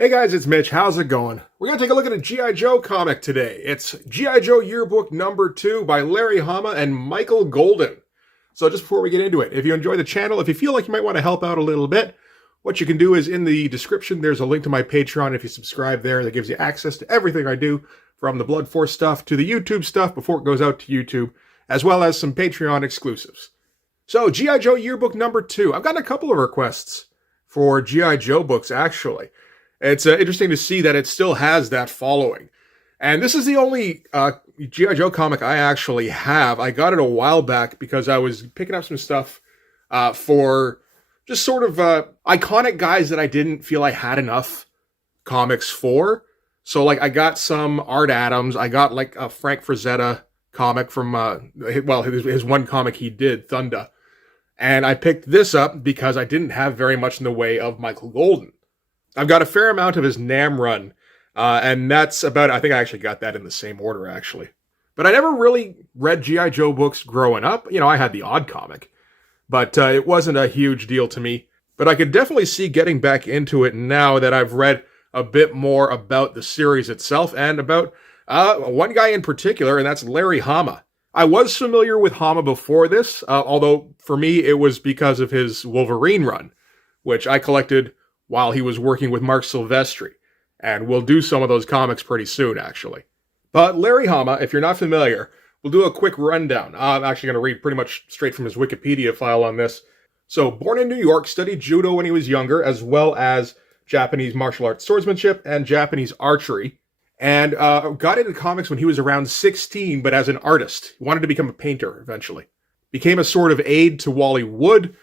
Hey guys, it's Mitch. How's it going? We're going to take a look at a G.I. Joe comic today. It's G.I. Joe Yearbook number 2 by Larry Hama and Michael Golden. So just before we get into it, if you enjoy the channel, if you feel like you might want to help out a little bit, what you can do is in the description, there's a link to my Patreon. If you subscribe there, that gives you access to everything I do, from the Blood Force stuff to the YouTube stuff before it goes out to YouTube, as well as some Patreon exclusives. So G.I. Joe Yearbook number 2. I've gotten a couple of requests for G.I. Joe books, actually. It's interesting to see that it still has that following. And this is the only G.I. Joe comic I actually have. I got it a while back because I was picking up some stuff for just sort of iconic guys that I didn't feel I had enough comics for. So, like, I got some Art Adams. I got, like, a Frank Frazetta comic from, his one comic he did, Thunder. And I picked this up because I didn't have very much in the way of Michael Golden. I've got a fair amount of his Nam run, and that's about, I think I actually got that in the same order, actually. But I never really read G.I. Joe books growing up. You know, I had the odd comic, but it wasn't a huge deal to me. But I could definitely see getting back into it now that I've read a bit more about the series itself and about one guy in particular, and that's Larry Hama. I was familiar with Hama before this, although for me it was because of his Wolverine run, which I collected while he was working with Mark Silvestri, and we'll do some of those comics pretty soon, actually. But Larry Hama, if you're not familiar, we'll do a quick rundown. I'm actually going to read pretty much straight from his Wikipedia file on this. So, born in New York, studied judo when he was younger, as well as Japanese martial arts swordsmanship and Japanese archery, and got into comics when he was around 16, but as an artist. He wanted to become a painter, eventually. Became a sort of aide to Wally Wood,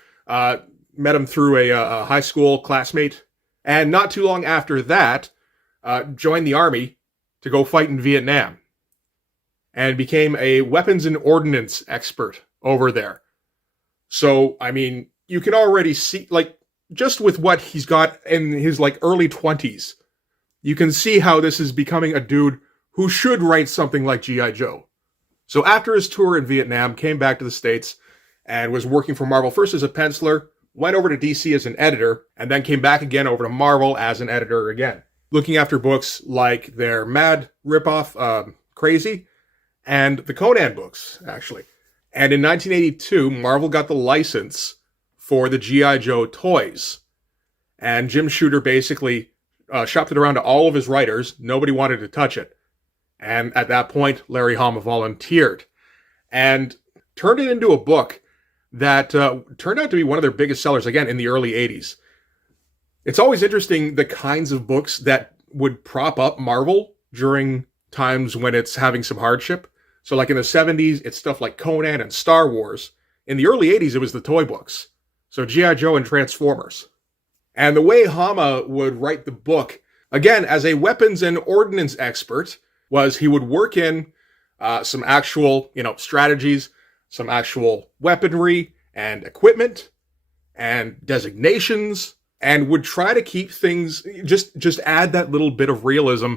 met him through a high school classmate, and not too long after that, joined the army to go fight in Vietnam, and became a weapons and ordnance expert over there. So, I mean, you can already see, like, just with what he's got in his, like, early 20s, you can see how this is becoming a dude who should write something like G.I. Joe. So after his tour in Vietnam, came back to the States, and was working for Marvel first as a penciler, went over to DC as an editor, and then came back again over to Marvel as an editor again, looking after books like their Mad ripoff, Crazy, and the Conan books, actually. And in 1982, Marvel got the license for the G.I. Joe toys. And Jim Shooter basically shopped it around to all of his writers. Nobody wanted to touch it. And at that point, Larry Hama volunteered and turned it into a book that turned out to be one of their biggest sellers, again, in the early 80s. It's always interesting the kinds of books that would prop up Marvel during times when it's having some hardship. So like in the 70s, it's stuff like Conan and Star Wars. In the early 80s, it was the toy books. So G.I. Joe and Transformers. And the way Hama would write the book, again, as a weapons and ordnance expert, was he would work in some actual, strategies, some actual weaponry and equipment and designations, and would try to keep things, just add that little bit of realism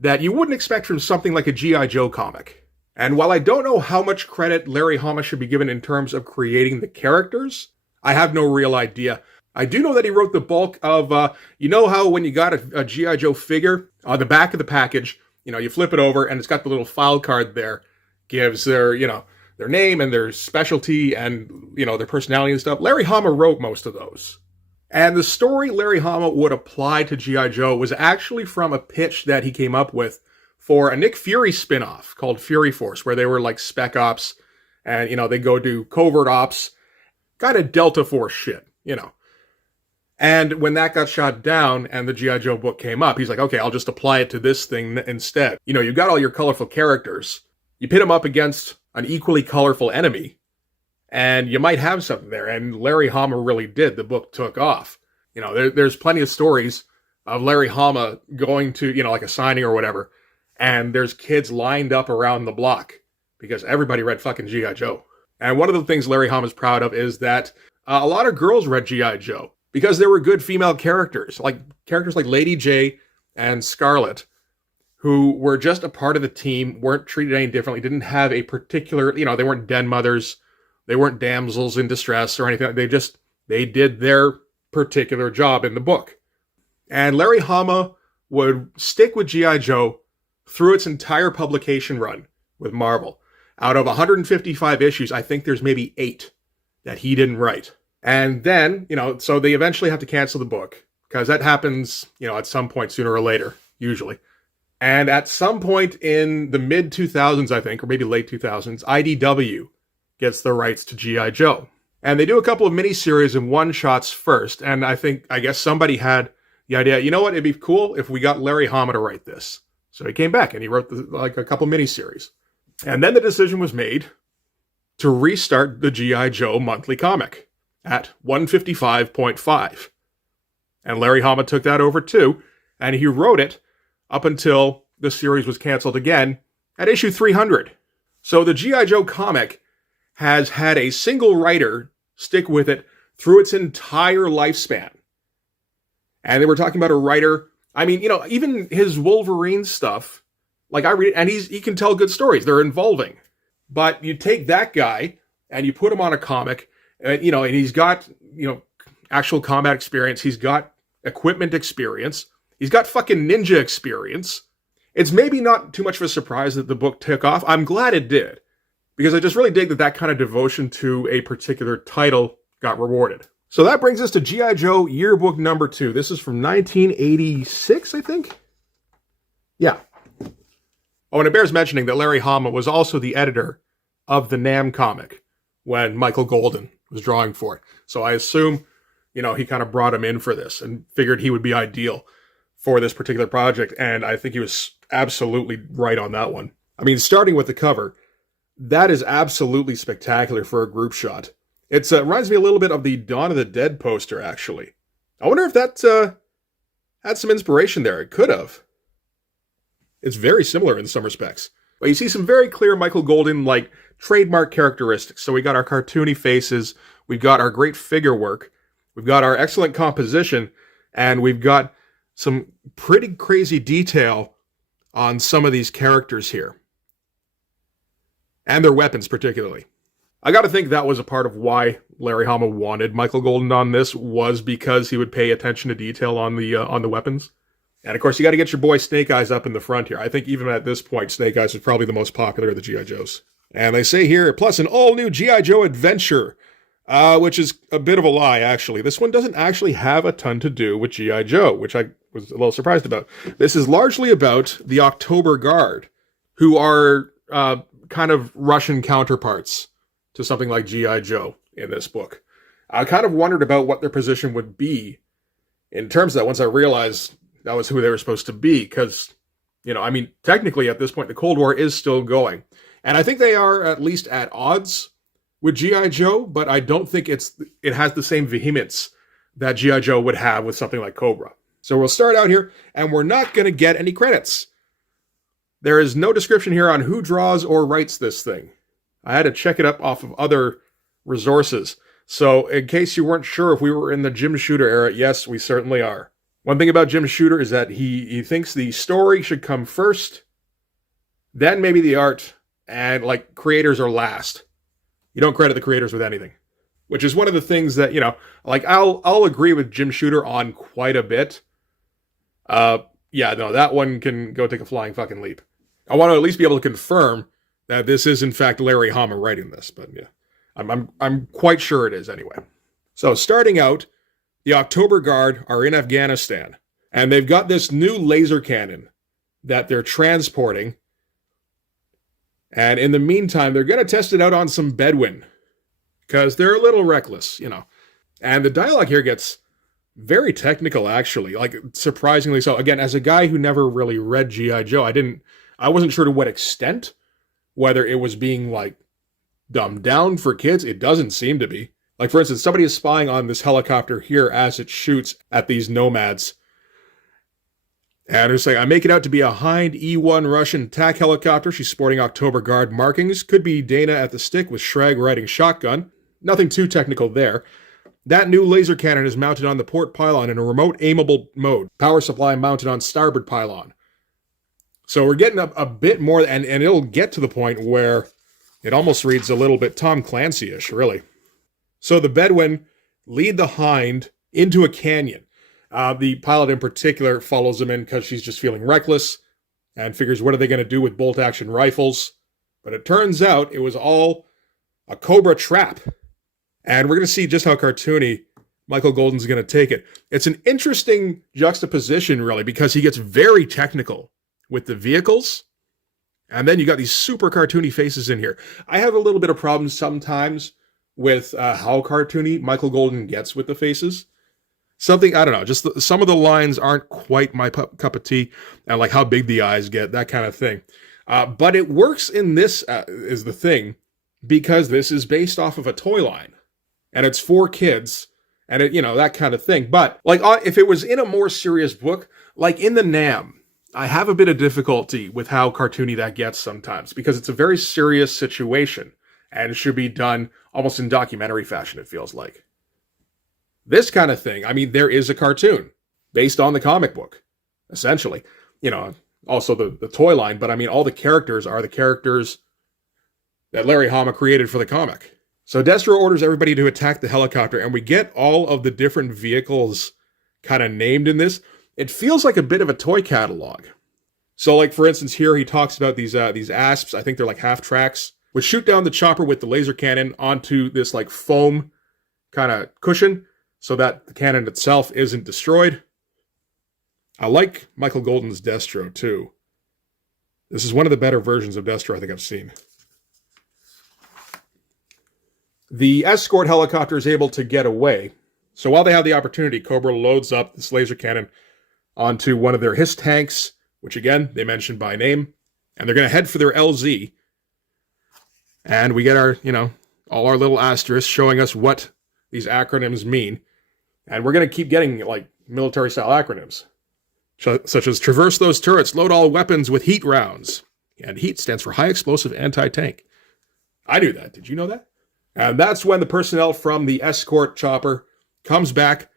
that you wouldn't expect from something like a G.I. Joe comic. And while I don't know how much credit Larry Hama should be given in terms of creating the characters, I have no real idea. I do know that he wrote the bulk of, you know how when you got a G.I. Joe figure, on the back of the package, you flip it over and it's got the little file card there, gives their name and their specialty and, their personality and stuff. Larry Hama wrote most of those. And the story Larry Hama would apply to G.I. Joe was actually from a pitch that he came up with for a Nick Fury spinoff called Fury Force, where they were like spec ops and, they go do covert ops, kind of Delta Force shit, And when that got shot down and the G.I. Joe book came up, he's like, okay, I'll just apply it to this thing instead. You've got all your colorful characters. You pit them up against an equally colorful enemy, and you might have something there. And Larry Hama really did. The book took off. There's plenty of stories of Larry Hama going to, like a signing or whatever, and there's kids lined up around the block because everybody read fucking G.I. Joe. And one of the things Larry Hama's proud of is that a lot of girls read G.I. Joe because there were good female characters like Lady J and Scarlet, who were just a part of the team, weren't treated any differently, didn't have a particular, they weren't den mothers, they weren't damsels in distress or anything. They did their particular job in the book. And Larry Hama would stick with G.I. Joe through its entire publication run with Marvel. Out of 155 issues, I think there's maybe 8 that he didn't write. And then, so they eventually have to cancel the book, because that happens, at some point sooner or later, usually. And at some point in the mid-2000s, I think, or maybe late 2000s, IDW gets the rights to G.I. Joe. And they do a couple of miniseries and one-shots first. And I guess somebody had the idea, you know what, it'd be cool if we got Larry Hama to write this. So he came back and he wrote a couple miniseries. And then the decision was made to restart the G.I. Joe monthly comic at 155.5. And Larry Hama took that over too, and he wrote it up until the series was canceled again at issue 300. So the G.I. Joe comic has had a single writer stick with it through its entire lifespan. And they were talking about a writer, even his Wolverine stuff, like I read it, and he can tell good stories. They're involving. But you take that guy and you put him on a comic, and he's got, actual combat experience. He's got equipment experience. He's got fucking ninja experience. It's maybe not too much of a surprise that the book took off. I'm glad it did, because I just really dig that kind of devotion to a particular title got rewarded. So that brings us to G.I. Joe Yearbook number 2. This is from 1986, I think? Yeah. Oh, and it bears mentioning that Larry Hama was also the editor of the Nam comic when Michael Golden was drawing for it. So I assume, he kind of brought him in for this and figured he would be ideal for this particular project. And I think he was absolutely right on that one. Starting with the cover, that is absolutely spectacular for a group shot. It reminds me a little bit of the Dawn of the Dead poster, actually. I wonder if that had some inspiration there. It could have. It's very similar in some respects. But you see some very clear Michael Golden, trademark characteristics. So we got our cartoony faces, we've got our great figure work, we've got our excellent composition, and we've got some pretty crazy detail on some of these characters here. And their weapons, particularly. I gotta think that was a part of why Larry Hama wanted Michael Golden on this, was because he would pay attention to detail on the weapons. And of course, you gotta get your boy Snake Eyes up in the front here. I think even at this point, Snake Eyes is probably the most popular of the G.I. Joes. And they say here, plus an all-new G.I. Joe adventure, which is a bit of a lie, actually. This one doesn't actually have a ton to do with G.I. Joe, which I was a little surprised about. This is largely about the October Guard, who are kind of Russian counterparts to something like G.I. Joe in this book. I kind of wondered about what their position would be in terms of that once I realized that was who they were supposed to be, because, technically at this point, the Cold War is still going. And I think they are at least at odds with G.I. Joe, but I don't think it has the same vehemence that G.I. Joe would have with something like Cobra. So we'll start out here, and we're not going to get any credits. There is no description here on who draws or writes this thing. I had to check it up off of other resources. So in case you weren't sure if we were in the Jim Shooter era, yes, we certainly are. One thing about Jim Shooter is that he thinks the story should come first, then maybe the art, and creators are last. You don't credit the creators with anything, which is one of the things that, I'll agree with Jim Shooter on quite a bit. That one can go take a flying fucking leap. I want to at least be able to confirm that this is in fact Larry Hama writing this, but yeah, I'm quite sure it is anyway. So starting out, the October Guard are in Afghanistan, and they've got this new laser cannon that they're transporting. And in the meantime, they're going to test it out on some Bedouin, because they're a little reckless, And the dialogue here gets very technical, actually, surprisingly so. Again, as a guy who never really read G.I. Joe, I wasn't sure to what extent, whether it was being, dumbed down for kids. It doesn't seem to be. For instance, somebody is spying on this helicopter here as it shoots at these nomads. And it's I make it out to be a Hind E-1 Russian attack helicopter. She's sporting October Guard markings. Could be Dana at the stick with Shrag riding shotgun. Nothing too technical there. That new laser cannon is mounted on the port pylon in a remote aimable mode. Power supply mounted on starboard pylon. So we're getting a bit more, and it'll get to the point where it almost reads a little bit Tom Clancy-ish, really. So the Bedouin lead the Hind into a canyon. The pilot in particular follows them in because she's just feeling reckless and figures what are they going to do with bolt-action rifles. But it turns out it was all a Cobra trap. And we're going to see just how cartoony Michael Golden's going to take it. It's an interesting juxtaposition, really, because he gets very technical with the vehicles. And then you got these super cartoony faces in here. I have a little bit of problems sometimes with how cartoony Michael Golden gets with the faces. Something, I don't know, just some of the lines aren't quite my cup of tea, and like how big the eyes get, that kind of thing. But it works in this, is the thing, because this is based off of a toy line. And it's for kids, and it, that kind of thing. But, like, if it was in a more serious book, like in the Nam, I have a bit of difficulty with how cartoony that gets sometimes, because it's a very serious situation, and should be done almost in documentary fashion, it feels like. This kind of thing, I mean, there is a cartoon based on the comic book, essentially. Also the toy line, but I mean, all the characters are the characters that Larry Hama created for the comic. So Destro orders everybody to attack the helicopter, and we get all of the different vehicles kind of named in this. It feels like a bit of a toy catalog. So, like, for instance, here he talks about these asps, I think they're like half tracks, which shoot down the chopper with the laser cannon onto this, like, foam kind of cushion, so that the cannon itself isn't destroyed. I like Michael Golden's Destro, too. This is one of the better versions of Destro I think I've seen. The escort helicopter is able to get away. So while they have the opportunity, Cobra loads up this laser cannon onto one of their HISS tanks, which again, they mentioned by name. And they're going to head for their LZ. And we get our, all our little asterisks showing us what these acronyms mean. And we're going to keep getting, like, military-style acronyms, such as traverse those turrets, load all weapons with heat rounds. And HEAT stands for High Explosive Anti-Tank. I knew that. Did you know that? And that's when the personnel from the escort chopper comes back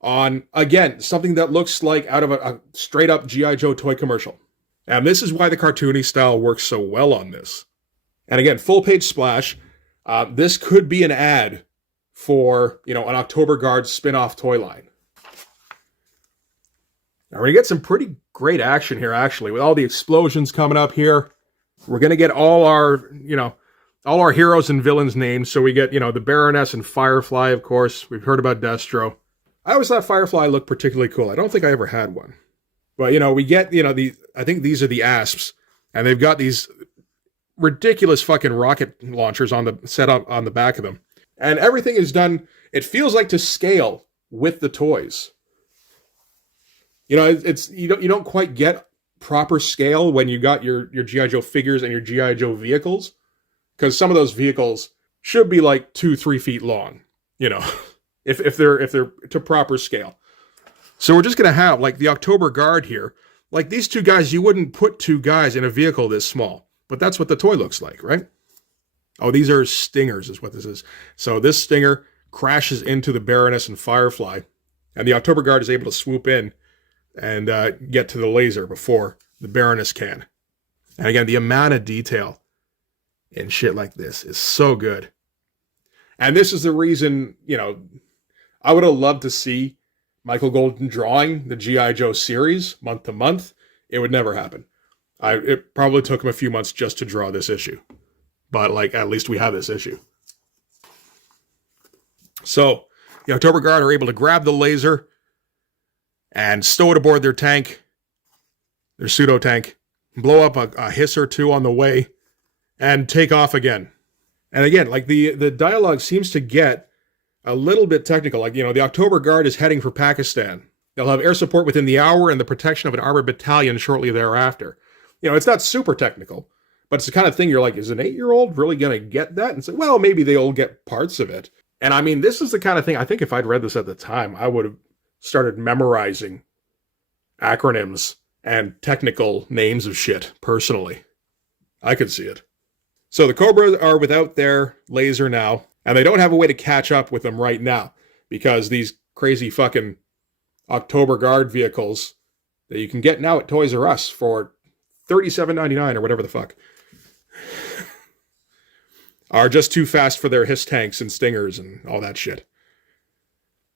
on, again, something that looks like out of a straight-up G.I. Joe toy commercial. And this is why the cartoony style works so well on this. And again, full-page splash. This could be an ad for, an October Guard spin-off toy line. Now, we're going to get some pretty great action here, actually, with all the explosions coming up here. We're going to get all our heroes and villains names. So we get, the Baroness and Firefly, of course. We've heard about Destro. I always thought Firefly looked particularly cool. I don't think I ever had one. But, we get, I think these are the asps. And they've got these ridiculous fucking rocket launchers set up on the back of them. And everything is done, it feels like, to scale with the toys. It's you don't quite get proper scale when you got your G.I. Joe figures and your G.I. Joe vehicles. Because some of those vehicles should be like 2-3 feet long, if they're to proper scale. So we're just going to have, like, the October Guard here. Like, these two guys, you wouldn't put two guys in a vehicle this small. But that's what the toy looks like, right? Oh, these are Stingers is what this is. So this Stinger crashes into the Baroness and Firefly. And the October Guard is able to swoop in and get to the laser before the Baroness can. And again, the amount of detail in shit like this is so good. And this is the reason, I would have loved to see Michael Golden drawing the G.I. Joe series month to month. It would never happen. It probably took him a few months just to draw this issue. But, like, at least we have this issue. So, the October Guard are able to grab the laser and stow it aboard their tank, their pseudo-tank, blow up a hiss or two on the way, and take off again. And again, like, the dialogue seems to get a little bit technical. Like, the October Guard is heading for Pakistan. They'll have air support within the hour and the protection of an armored battalion shortly thereafter. It's not super technical, but it's the kind of thing you're like, is an 8-year-old really going to get that? And say, well, maybe they'll get parts of it. And I mean, this is the kind of thing, I think if I'd read this at the time, I would have started memorizing acronyms and technical names of shit, personally. I could see it. So the Cobras are without their laser now, and they don't have a way to catch up with them right now, because these crazy fucking October Guard vehicles that you can get now at Toys R Us for $37.99 or whatever the fuck are just too fast for their HISS tanks and Stingers and all that shit.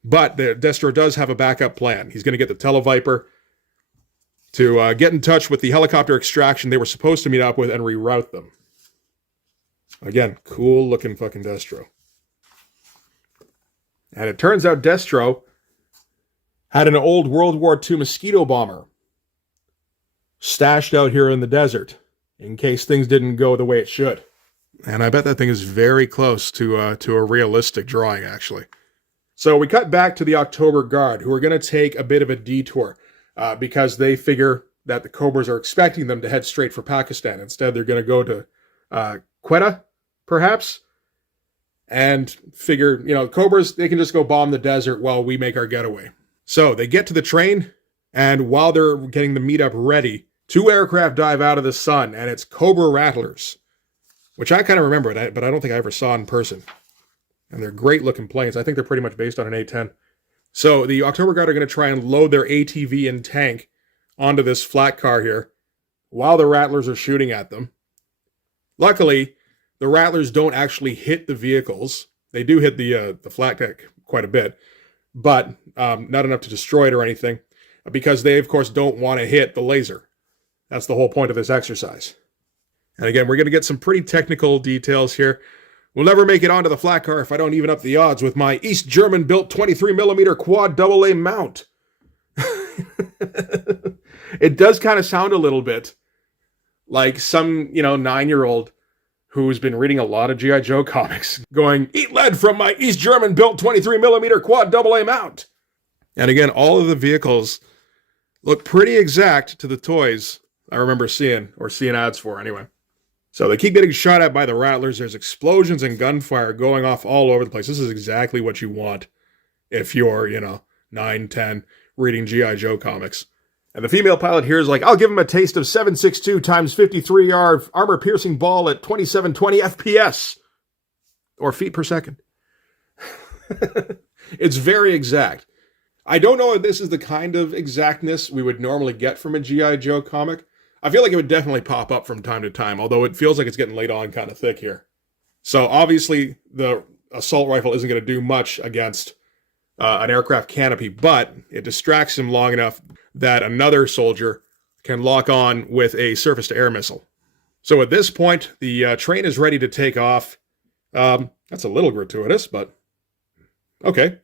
But Destro does have a backup plan. He's going to get the Televiper to get in touch with the helicopter extraction they were supposed to meet up with and reroute them. Again, cool looking fucking Destro. And it turns out Destro had an old World War II mosquito bomber stashed out here in the desert in case things didn't go the way it should. And I bet that thing is very close to a realistic drawing, actually. So we cut back to the October Guard, who are going to take a bit of a detour because they figure that the Cobras are expecting them to head straight for Pakistan. Instead, they're going to go to Quetta, perhaps, and figure, Cobras, they can just go bomb the desert while we make our getaway. So they get to the train, and while they're getting the meetup ready, 2 aircraft dive out of the sun, and it's Cobra Rattlers, which I kind of remember, but I don't think I ever saw in person. And they're great-looking planes. I think they're pretty much based on an A-10. So the October Guard are going to try and load their ATV and tank onto this flat car here while the Rattlers are shooting at them. Luckily, the Rattlers don't actually hit the vehicles. They do hit the flat deck quite a bit, but not enough to destroy it or anything, because they, of course, don't want to hit the laser. That's the whole point of this exercise. And again, we're going to get some pretty technical details here. We'll never make it onto the flat car if I don't even up the odds with my East German-built 23mm quad AA mount. It does kind of sound a little bit like some, 9-year-old who's been reading a lot of G.I. Joe comics going, "Eat lead from my East German-built 23mm quad AA mount." And again, all of the vehicles look pretty exact to the toys I remember seeing ads for anyway. So they keep getting shot at by the Rattlers. There's explosions and gunfire going off all over the place. This is exactly what you want if you're, 9, 10, reading G.I. Joe comics. And the female pilot here is like, "I'll give him a taste of 7.62 times 53-yard armor-piercing ball at 2720 FPS." Or feet per second. It's very exact. I don't know if this is the kind of exactness we would normally get from a G.I. Joe comic. I feel like it would definitely pop up from time to time, although it feels like it's getting laid on kind of thick here. So obviously the assault rifle isn't going to do much against an aircraft canopy, but it distracts him long enough that another soldier can lock on with a surface-to-air missile. So at this point, the train is ready to take off. That's a little gratuitous, but okay.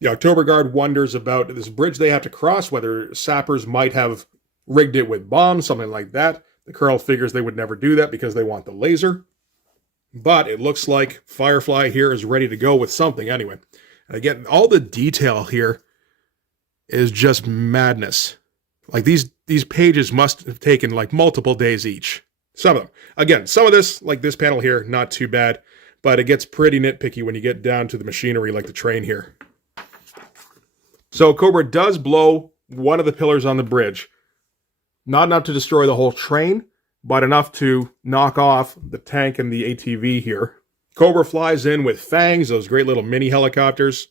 The October Guard wonders about this bridge they have to cross, whether sappers might have rigged it with bombs, something like that. The Colonel figures they would never do that because they want the laser. But it looks like Firefly here is ready to go with something anyway. And again, all the detail here is just madness. Like these pages must have taken like multiple days each. Some of them. Again, some of this, like this panel here, not too bad. But it gets pretty nitpicky when you get down to the machinery like the train here. So Cobra does blow one of the pillars on the bridge. Not enough to destroy the whole train, but enough to knock off the tank and the ATV here. Cobra flies in with Fangs, those great little mini helicopters,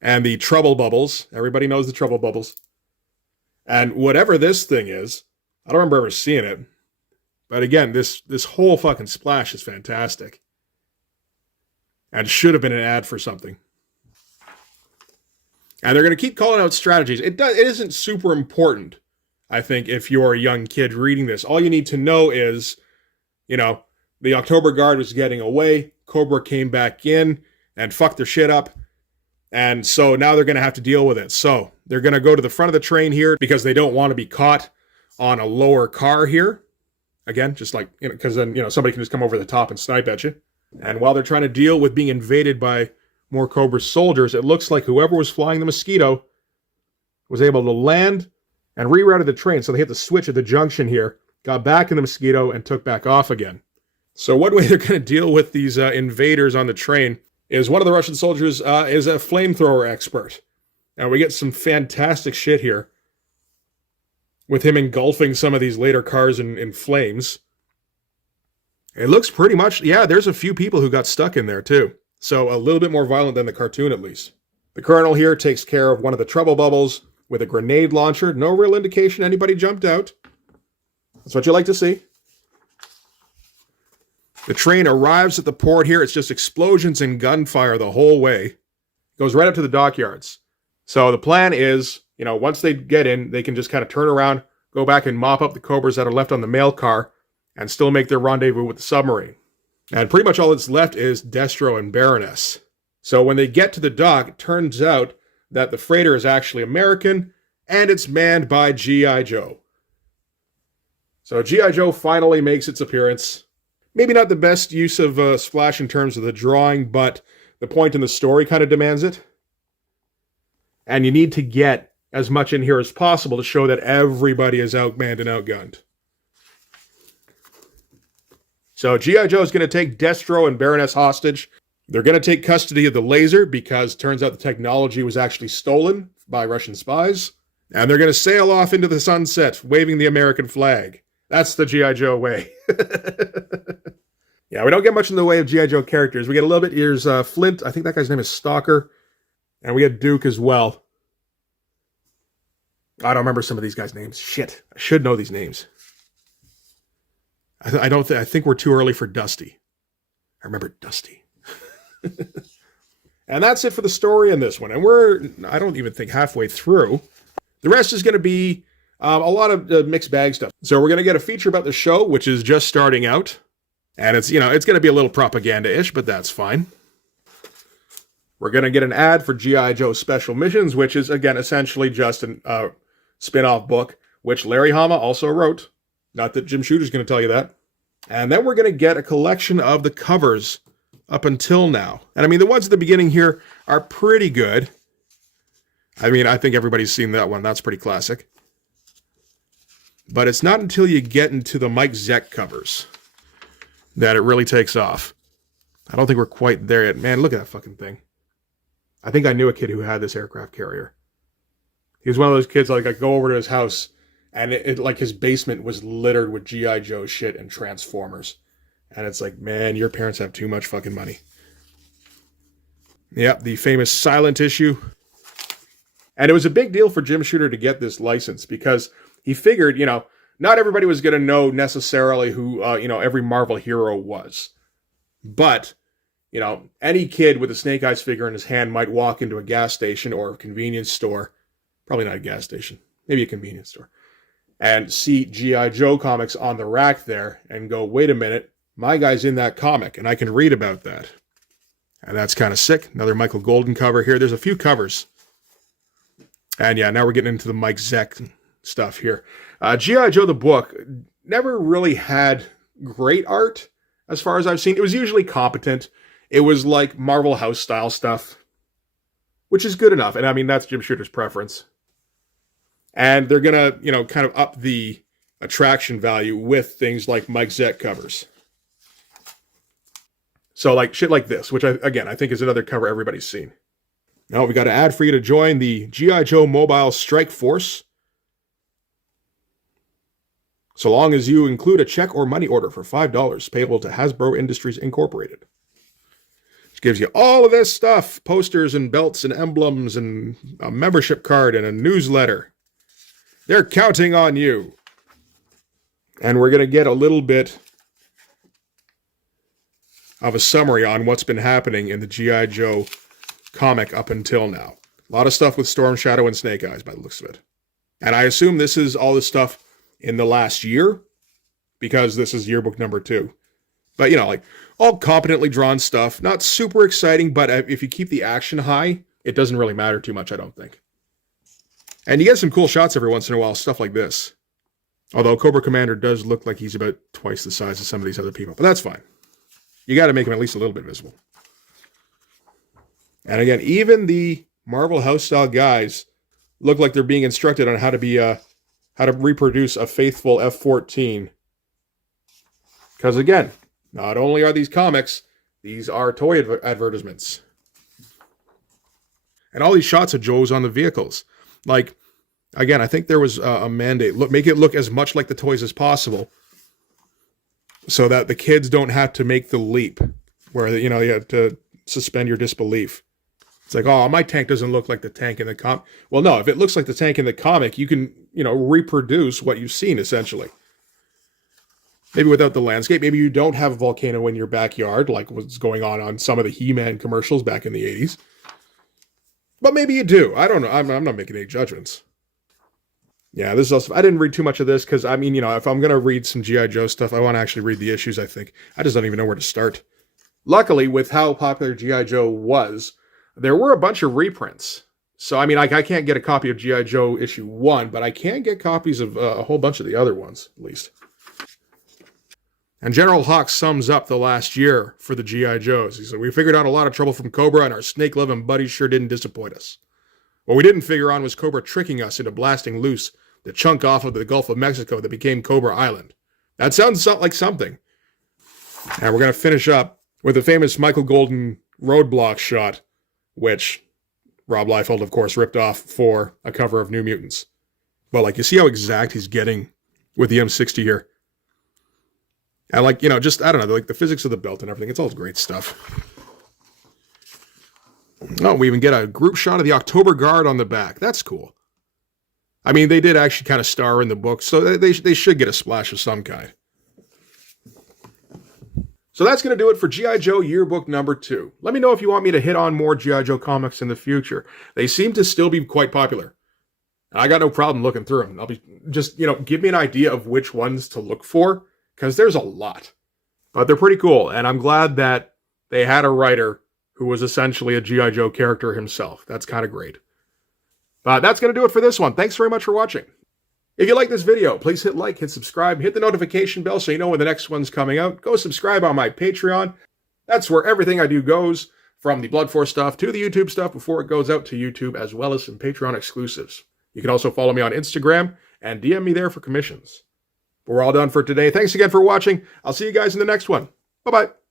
and the trouble bubbles. Everybody knows the trouble bubbles. And whatever this thing is, I don't remember ever seeing it. But again, this whole fucking splash is fantastic. And should have been an ad for something. And they're going to keep calling out strategies. It isn't super important, I think, if you're a young kid reading this. All you need to know is, the October Guard was getting away. Cobra came back in and fucked their shit up. And so now they're going to have to deal with it. So they're going to go to the front of the train here because they don't want to be caught on a lower car here. Again, just like, because then, somebody can just come over the top and snipe at you. And while they're trying to deal with being invaded by more Cobra soldiers, it looks like whoever was flying the Mosquito was able to land and rerouted the train. So they hit the switch at the junction here, got back in the Mosquito, and took back off again. So one way they're going to deal with these invaders on the train is one of the Russian soldiers is a flamethrower expert. And we get some fantastic shit here with him engulfing some of these later cars in flames. It looks pretty much, there's a few people who got stuck in there too. So a little bit more violent than the cartoon at least. The Colonel here takes care of one of the trouble bubbles with a grenade launcher. No real indication anybody jumped out. That's what you like to see. The train arrives at the port here. It's just explosions and gunfire the whole way. Goes right up to the dockyards. So the plan is, once they get in, they can just kind of turn around, go back and mop up the Cobras that are left on the mail car, and still make their rendezvous with the submarine. And pretty much all that's left is Destro and Baroness. So when they get to the dock, it turns out that the freighter is actually American, and it's manned by G.I. Joe. So G.I. Joe finally makes its appearance. Maybe not the best use of Splash in terms of the drawing, but the point in the story kind of demands it. And you need to get as much in here as possible to show that everybody is outmanned and outgunned. So G.I. Joe is going to take Destro and Baroness hostage. They're going to take custody of the laser because it turns out the technology was actually stolen by Russian spies. And they're going to sail off into the sunset, waving the American flag. That's the G.I. Joe way. Yeah, we don't get much in the way of G.I. Joe characters. We get a little bit. Here's Flint. I think that guy's name is Stalker. And we get Duke as well. I don't remember some of these guys' names. Shit. I should know these names. I think we're too early for Dusty. I remember Dusty. And that's it for the story in this one. And I don't even think halfway through. The rest is going to be a lot of mixed bag stuff. So we're going to get a feature about the show, which is just starting out. And it's going to be a little propaganda-ish, but that's fine. We're going to get an ad for G.I. Joe Special Missions, which is, again, essentially just a spin-off book, which Larry Hama also wrote. Not that Jim Shooter's going to tell you that. And then we're going to get a collection of the covers up until now. And I mean, the ones at the beginning here are pretty good. I mean, I think everybody's seen that one. That's pretty classic. But it's not until you get into the Mike Zeck covers that it really takes off. I don't think we're quite there yet. Man, look at that fucking thing. I think I knew a kid who had this aircraft carrier. He was one of those kids, like, I go over to his house, and it like his basement was littered with G.I. Joe shit and Transformers. And it's like, man, your parents have too much fucking money. Yep, the famous silent issue. And it was a big deal for Jim Shooter to get this license because he figured, not everybody was going to know necessarily who, every Marvel hero was. But, any kid with a Snake Eyes figure in his hand might walk into a gas station or a convenience store. Probably not a gas station. Maybe a convenience store. And see G.I. Joe comics on the rack there and go, wait a minute, my guy's in that comic and I can read about that. And that's kind of sick. Another Michael Golden cover here. There's a few covers. And yeah, now we're getting into the Mike Zeck stuff here. G.I. Joe the book never really had great art as far as I've seen. It was usually competent. It was like Marvel House style stuff, which is good enough. And I mean, that's Jim Shooter's preference. And they're going to, kind of up the attraction value with things like Mike Zeck covers. So like shit like this, which I think is another cover everybody's seen. Now we got an ad for you to join the G.I. Joe Mobile Strike Force. So long as you include a check or money order for $5 payable to Hasbro Industries Incorporated. Which gives you all of this stuff. Posters and belts and emblems and a membership card and a newsletter. They're counting on you. And we're going to get a little bit of a summary on what's been happening in the G.I. Joe comic up until now. A lot of stuff with Storm Shadow and Snake Eyes by the looks of it. And I assume this is all the stuff in the last year, because this is yearbook number 2. But, like, all competently drawn stuff. Not super exciting, but if you keep the action high, it doesn't really matter too much, I don't think. And you get some cool shots every once in a while, stuff like this. Although Cobra Commander does look like he's about twice the size of some of these other people. But that's fine. You got to make him at least a little bit visible. And again, even the Marvel House style guys look like they're being instructed on how to reproduce a faithful F-14. Because again, not only are these comics, these are toy advertisements. And all these shots of Joe's on the vehicles. Like, again, I think there was a mandate. Make it look as much like the toys as possible, so that the kids don't have to make the leap where, you have to suspend your disbelief. It's like, oh, my tank doesn't look like the tank in the comic. Well, no, if it looks like the tank in the comic, you can, reproduce what you've seen, essentially. Maybe without the landscape. Maybe you don't have a volcano in your backyard, like what's going on some of the He-Man commercials back in the 80s. But maybe you do. I don't know. I'm not making any judgments. Yeah, this is also, I didn't read too much of this because, I mean, if I'm going to read some G.I. Joe stuff, I want to actually read the issues, I think. I just don't even know where to start. Luckily, with how popular G.I. Joe was, there were a bunch of reprints. So, I mean, I can't get a copy of G.I. Joe issue 1, but I can get copies of a whole bunch of the other ones, at least. And General Hawk sums up the last year for the G.I. Joes. He said, "We figured out a lot of trouble from Cobra, and our snake-loving buddies sure didn't disappoint us. What we didn't figure on was Cobra tricking us into blasting loose the chunk off of the Gulf of Mexico that became Cobra Island. That sounds like something." And we're going to finish up with the famous Michael Golden roadblock shot, which Rob Liefeld, of course, ripped off for a cover of New Mutants. But, like, you see how exact he's getting with the M60 here? And, like, just, I don't know, like the physics of the belt and everything. It's all great stuff. Oh, we even get a group shot of the October Guard on the back. That's cool. I mean, they did actually kind of star in the book, so they should get a splash of some kind. So that's going to do it for G.I. Joe Yearbook number 2. Let me know if you want me to hit on more G.I. Joe comics in the future. They seem to still be quite popular. I got no problem looking through them. I'll be just, give me an idea of which ones to look for, because there's a lot. But they're pretty cool, and I'm glad that they had a writer who was essentially a G.I. Joe character himself. That's kind of great. But that's going to do it for this one. Thanks very much for watching. If you like this video, please hit like, hit subscribe, hit the notification bell so you know when the next one's coming out. Go subscribe on my Patreon. That's where everything I do goes, from the Blood Force stuff to the YouTube stuff before it goes out to YouTube, as well as some Patreon exclusives. You can also follow me on Instagram and DM me there for commissions. But we're all done for today. Thanks again for watching. I'll see you guys in the next one. Bye-bye.